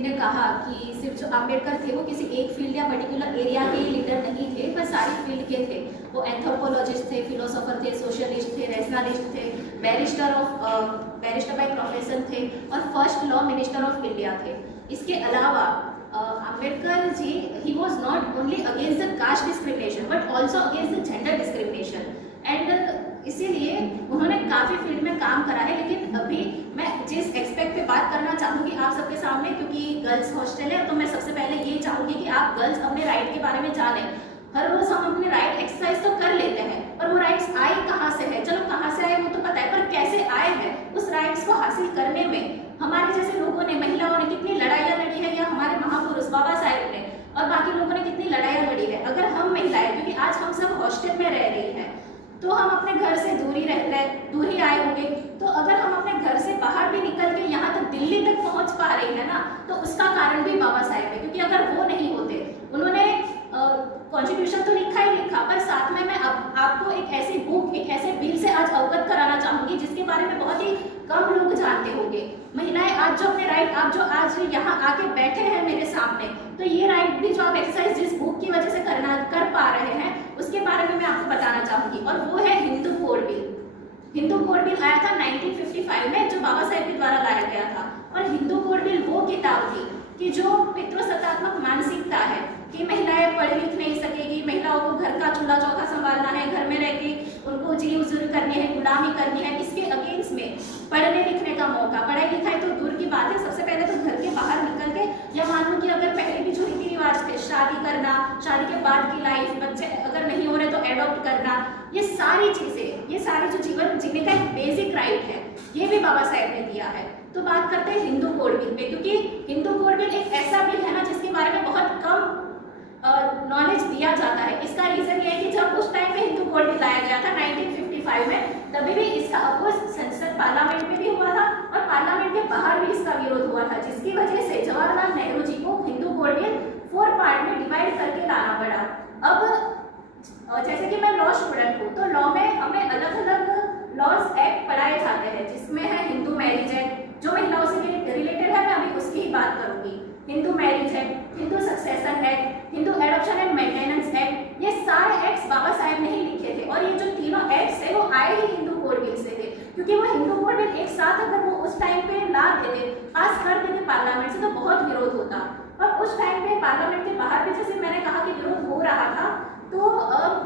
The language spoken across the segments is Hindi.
जी ने कहा कि सिर्फ जो अम्बेडकर थे वो किसी एक फील्ड या पर्टिकुलर एरिया के लीडर नहीं थे, पर सारी फील्ड के थे। वो एंथ्रोपोलॉजिस्ट थे, फिलोसोफर थे, सोशलिस्ट थे, रैशनलिस्ट थे, बैरिस्टर बाय प्रोफेशन थे और first law minister of India थे। इसके अलावा Ambedkar ji he was not only against the caste discrimination but also against the gender discrimination and इसीलिए उन्होंने काफ़ी फील्ड में काम करा है। लेकिन अभी मैं जिस एक्सपेक्ट पे बात करना चाहूँगी आप सबके सामने, क्योंकि गर्ल्स हॉस्टल है, तो मैं सबसे पहले ये चाहूँगी कि आप गर्ल्स अपने राइट के बारे में जानें। हर रोज़ हम अपने राइट एक्सरसाइज तो कर लेते हैं, पर वो राइट्स आए कहाँ से है? चलो कहाँ से आए वो तो पता है, पर कैसे आए हैं उस राइट्स को हासिल करने में हमारे जैसे लोगों ने, महिलाओं ने कितनी लड़ाइयाँ लड़ी है, या हमारे महापुरुष बाबा साहेब ने और बाकी लोगों ने कितनी लड़ाइयाँ लड़ी है। अगर हम महिलाएं, क्योंकि आज हम सब हॉस्टल में रह रही हैं, तो हम अपने घर से दूरी आए होंगे, तो अगर हम अपने घर से बाहर भी निकल के यहाँ तक दिल्ली तक पहुँच पा रही है ना, तो उसका कारण भी बाबा साहेब है। क्योंकि अगर वो नहीं होते, उन्होंने कॉन्स्टिट्यूशन तो लिखा ही लिखा, पर साथ में मैं आपको एक ऐसी बुक, एक ऐसे बिल से आज अवगत कराना चाहूंगी जिसके बारे में बहुत ही कम लोग जानते होंगे। महिलाएं आज जो अपने राइट, आप जो आज यहाँ आके बैठे हैं मेरे सामने, तो ये राइट भी जो आप एक्सरसाइज जिस बुक की वजह से कर पा रहे हैं, उसके बारे में मैं आपको बताना चाहूंगी, और वो है Hindu code bill. Hindu code bill आया था 1955 में, जो बाबा साहेब के द्वारा लाया गया था। और हिंदू कोड बिल वो किताब थी कि जो पितृसत्तात्मक मानसिकता है कि महिलाएं पढ़ लिख नहीं सकेगी, महिलाओं को घर का चूल्हा चौका संभालना है, घर में रह के उनको जी उजूर करनी है, गुलामी करनी है, इसके अगेंस्ट में पढ़ने लिखने का मौका, पढ़ाई लिखाई तो दूर की बात है, सबसे पहले तो घर के बाहर निकल के, या मान लो कि अगर पहले भी जो रीति रिवाज थे, शादी करना, शादी के बाद की लाइफ, बच्चे अगर नहीं हो रहे तो एडॉप्ट करना, ये सारी चीजें, ये सारी जो जीवन जीने का एक बेसिक राइट है, ये भी बाबा साहेब ने दिया है। तो बात करते हैं हिंदू कोड बिल पे, क्योंकि हिंदू कोड बिल एक ऐसा बिल है ना जिसके बारे में बहुत कम नॉलेज दिया जाता है। इसका रीजन ये है कि जब उस टाइम पे हिंदू कोड बिल लाया गया था 1955 में, तभी भी इसका अपोज संसद पार्लियामेंट में भी हुआ था और पार्लियामेंट के बाहर भी इसका विरोध हुआ था, जिसकी वजह से जवाहरलाल नेहरू जी को हिंदू कोड बिल 4 पार्ट में डिवाइड करके लाना पड़ा। अब जैसे कि मैं लॉ स्टूडेंट हूँ, तो लॉ में हमें अलग अलग लॉज एक्ट पढ़ाए जाते हैं, जिसमें है हिंदू मैरिज एक्ट, जो महिलाओं से रिलेटेड है, मैं अभी उसकी ही बात करूंगी। Hindu marriage act, Hindu succession act, Hindu adoption and maintenance act, ये सारे एक्ट्स बाबा साहेब ने ही लिखे थे। और ये जो तीनों एक्ट्स है वो आए ही हिंदू कोड बिल से थे, क्योंकि वो हिंदू कोड बिल एक साथ अगर वो उस टाइम पे ला देते, पास कर देते पार्लियामेंट से, तो बहुत विरोध होता। और उस टाइम पे पार्लियामेंट के बाहर भी, जैसे मैंने कहा कि विरोध हो रहा था, तो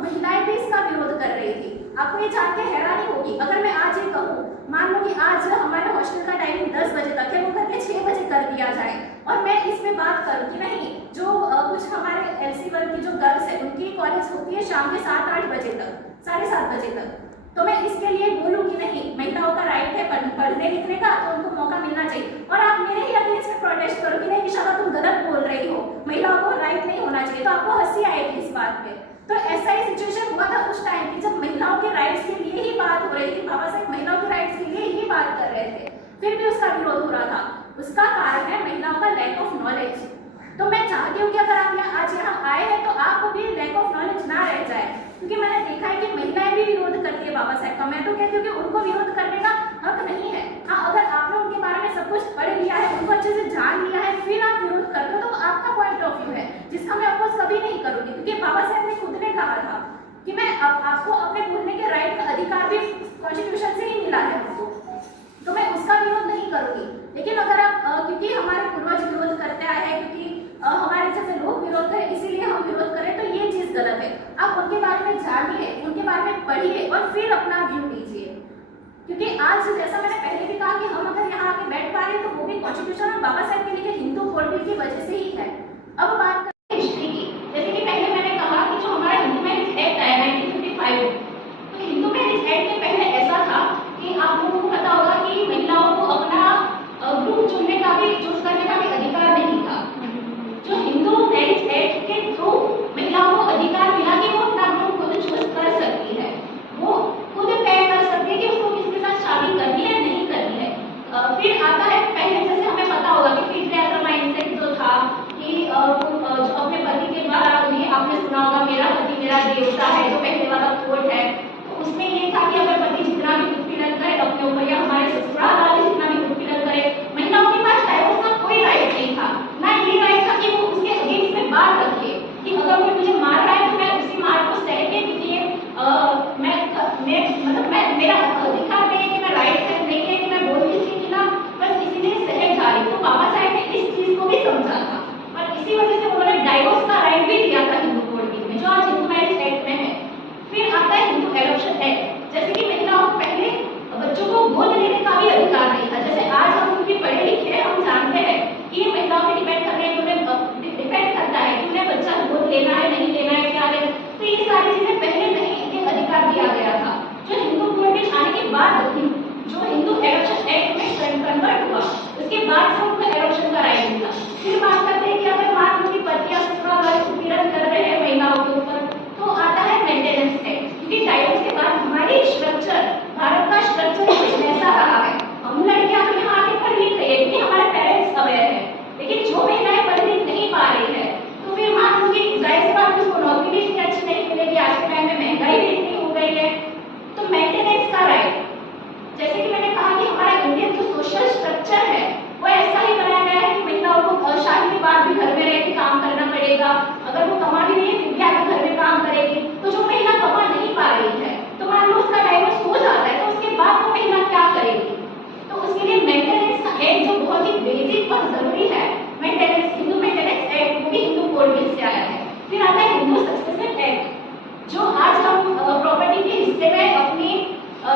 महिलाएं भी इसका विरोध कर रही थी। आपको ये जान के हैरानी होगी, अगर मैं आज ये कहूँ, मान लो कि आज हमारे हॉस्टल का टाइमिंग 10 बजे तक है, वो करके 6 बजे कर दिया जाए, और मैं इसमें बात करूँ कि नहीं, जो कुछ हमारे LC1 की जो गर्ल्स है, उनकी कॉलेज होती है शाम के 7-8 बजे तक, 7:30 बजे तक, तो मैं इसके लिए बोलूँ कि नहीं, महिलाओं का राइट है पढ़ने लिखने का, तो उनको मौका मिलना चाहिए। और आप मेरे ही अगेंस्ट में प्रोटेस्ट करो कि नहीं विशाखा तुम गलत बोल रही हो, महिलाओं को राइट नहीं होना चाहिए, तो आपको हंसी आएगी इस बात पे। तो ऐसा ही सिचुएशन हुआ था उस टाइम की, जब महिलाओं के राइट्स के लिए ही बात हो रही थी, बाबा साहेब महिलाओं के राइट्स के लिए ही बात कर रहे थे, फिर भी उसका विरोध हो रहा था। उसका कारण है महिलाओं का लैक ऑफ नॉलेज। तो मैं चाहती हूँ कि अगर आप आज यहाँ आए हैं तो आपको भी लैक ऑफ नॉलेज ना रह जाए, क्योंकि मैंने देखा है कि महिलाएं भी विरोध करती है बाबा साहेब का। मैं तो कहती हूँ कि उनको विरोध करने का हक नहीं है। हाँ, अगर आपने उनके बारे में सब कुछ पढ़ लिया है, उनको अच्छे से जान लिया है, फिर आप विरोध करते हो, तो आपका पॉइंट ऑफ व्यू है, जिसका मैं अपोज कभी नहीं करूँगी, क्योंकि बाबा साहेब ने खुद ने कहा था कि मैं आपको अपने बोलने के राइट का अधिकार भी कॉन्स्टिट्यूशन से ही मिला है हमको, तो मैं उसका विरोध नहीं करूँगी। लेकिन अगर आप क्योंकि हमारे पूर्वज विरोध करते आए हैं, क्योंकि हमारे जैसे लोग विरोध करें इसीलिए हम विरोध करें, तो ये चीज गलत है। आप उनके बारे में जानिए, उनके बारे में पढ़िए और फिर अपना व्यू दीजिए, क्योंकि आज जैसा मैंने पहले भी कहा कि हम अगर यहाँ आके बैठ पा रहे हैं, तो वो भी कॉन्स्टिट्यूशन और बाबा साहेब के लिए हिंदू कोड बिल की वजह से ही है। अब बात करते हैं हिस्ट्री की। जैसे कि पहले मैंने कहा कि जो हमारा हिंदू मैरिज एक्ट आया 1955, तो हिंदू मैरिज एक्ट के पहले ऐसा था कि आप लोगों को पता होगा कि महिलाओं को अपना ग्रुप चुनने का भी, चूज करने का भी अधिकार नहीं था। जो हिंदू मैरिज एक्ट के थ्रू महिलाओं को अधिकार मिला कि वो अपना ग्रुप खुद चूज कर सकती है, वो खुद तय कर सकती है कि उसको किसके साथ शादी करनी है नहीं करनी है। फिर आता है, पहले जैसे हमें पता होगा कि पेट्रियार्कल माइंडसेट जो था कि जो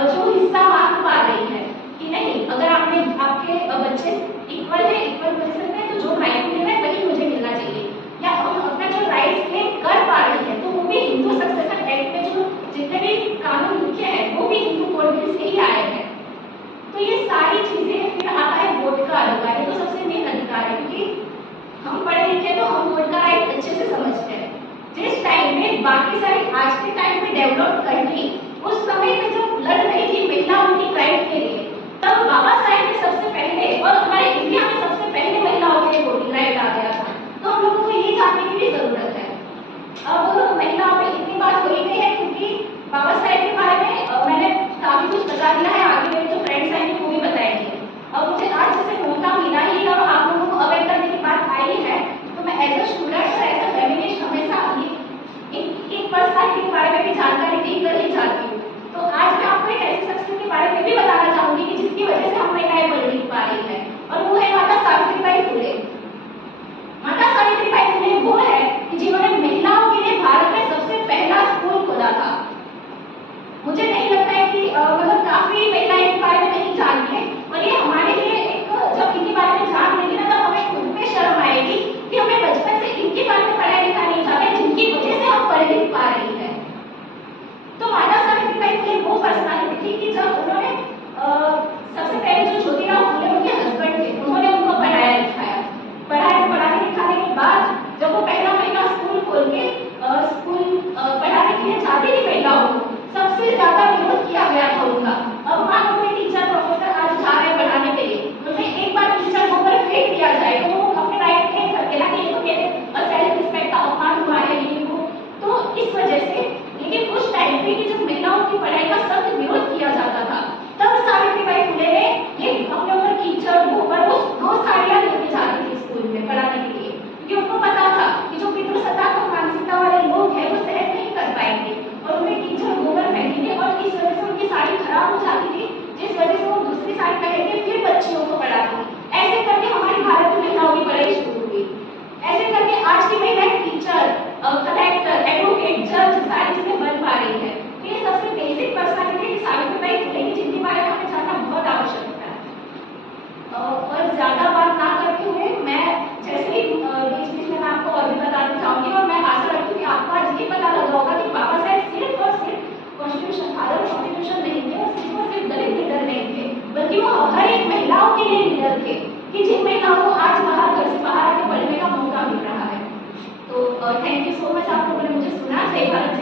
जो हिस्सा मांग पा रही है कि नहीं, अगर आपने आपके बच्चे इक्वल है, इक्वल पोजीशन में, तो जो राइट मिल रहा है वही मुझे मिलना चाहिए, या हम अपना जो राइट क्लेम कर पा रही है, तो वो भी हिंदू सक्सेशन एक्ट में जो जितने भी कानून लिखे हैं वो भी हिंदू कोड बिल से ही आए हैं। तो ये सारी चीजें, फिर आता है वोट का अधिकार, ये तो सबसे मेन अधिकार है, क्योंकि हम पढ़े लिखे तो हम वोट का राइट अच्छे से समझते हैं। जिस टाइम में बाकी सारी आज के टाइम में डेवलप कंट्री उस समय में जब लड़ रही थी महिला उनकी राइट के लिए, तब बाबा साहेब ने सबसे पहले, और हमारे इंडिया में सबसे पहले महिलाओं के लिए वोटिंग राइट आ गया था। तो हम लोगों को ये जानने की भी जरूरत है। अब महिलाओं में इतनी बात हो ही नहीं है, क्योंकि बाबा साहेब के बारे में मैंने काफी कुछ बता दिया है, आगे मेरे जो फ्रेंड्स आएंगे वो भी बताएंगे। अब मुझे आज जैसे मौका मिला ही और आप लोगों को अवेयर करने की बात आई है, तो मैं एज अ स्टूडेंट और एज अ फेमिनिस्ट हमेशा एक पर्सनालिटी के बारे में भी जानकारी देकर ही जाती हूँ। तो आज मैं आपको एक ऐसी शख्सियत के बारे में भी बताना चाहूंगी कि जिसकी वजह से हम महिलाएं पढ़ लिख पा रही है, और वो है माता सावित्रीबाई फुले। माता सावित्रीबाई फुले वो है कि जिन्होंने महिलाओं के लिए भारत में सबसे पहला स्कूल खोला था। मुझे नहीं लगता है कि मतलब काफी महिलाएं इस बारे में नहीं जानती है, और ये हमारे लिए एक, जब इनके बारे में जान लेंगे ना, तब हमें खुद पे शर्म आएगी कि हमें बचपन से इनके बारे में पढ़ा लिखा नहीं जाता है, जिनकी वजह से हम पढ़ लिख पा रही है। तो माता सावित्रीबाई फुले वो पर्सनालिटी थी कि जब उन्होंने सबसे पहले जो ज्योतिराव फुले उनके हस्बैंड थे, उन्होंने उनको पढ़ाया लिखाया, पढ़ाने लिखाने के बाद जब वो पहला महिला स्कूल खोल के स्कूल पढ़ाने के लिए जाती थी महिलाओं को, सबसे ज्यादा विरोध किया गया था उनका। अब मान लो कोई टीचर प्रोफेसर आज जा रहे हैं पढ़ाने के लिए, उन्हें एक बार टीचर को पर फेंक दिया जाए तो वो अपने राइट क्लेम करके ना कि ये तो मेरे सेल्फ रिस्पेक्ट का अपमान हुआ है, ये वो। तो इस वजह से, लेकिन उस टाइम पे कि जब महिलाओं की पढ़ाई का सख्त विरोध किया जाता था, तब सावित्रीबाई फुले ने ये अपने ऊपर कीचड़ गोबर वो रोज साड़ियां लेके जाती थी स्कूल में पढ़ाने के लिए, क्योंकि उनको पता था कि जो पितृसत्तात्मक मानसिकता वाले लोग हैं वो सहन नहीं कर पाएंगे और उन्हें कीचड़ गोबर फेंकेंगे, और इस वजह से उनकी साड़ी खराब हो जाती थी, जिस वजह से वो दूसरी साड़ी पहन के फिर बच्चियों को पढ़ाती। ऐसे करके हमारी भारत में महिलाओं की पढ़ाई शुरू हुई। ऐसे करके आज की महिलाएं टीचर, कलेक्टर, एडवोकेट, जज सारी चीजें बन पा रही है। ये सबसे बेसिक पर्सनालिटी सावित्रीबाई फुले की, जिनके बारे में हमें जानना बहुत आवश्यक है। और ज्यादा बात ना करते हुए मैं जैसे ही बीच बीच में आपको और भी बताना चाहूंगी, और मैं आशा रखती हूँ कि आपको आज ये पता लगा होगा कि बाबा साहेब सिर्फ और सिर्फ कॉन्स्टिट्यूशन, भारत कॉन्स्टिट्यूशन नहीं थे, और सिर्फ और सिर्फ दलित लीडर नहीं थे, बल्कि वो हर एक महिलाओं के लिए लीडर थे, कि जिन महिलाओं को आज बाहर घर से बाहर आके पढ़ने का मौका मिल रहा है। तो थैंक यू सो मच, आप लोगों ने मुझे सुना। जय भारत।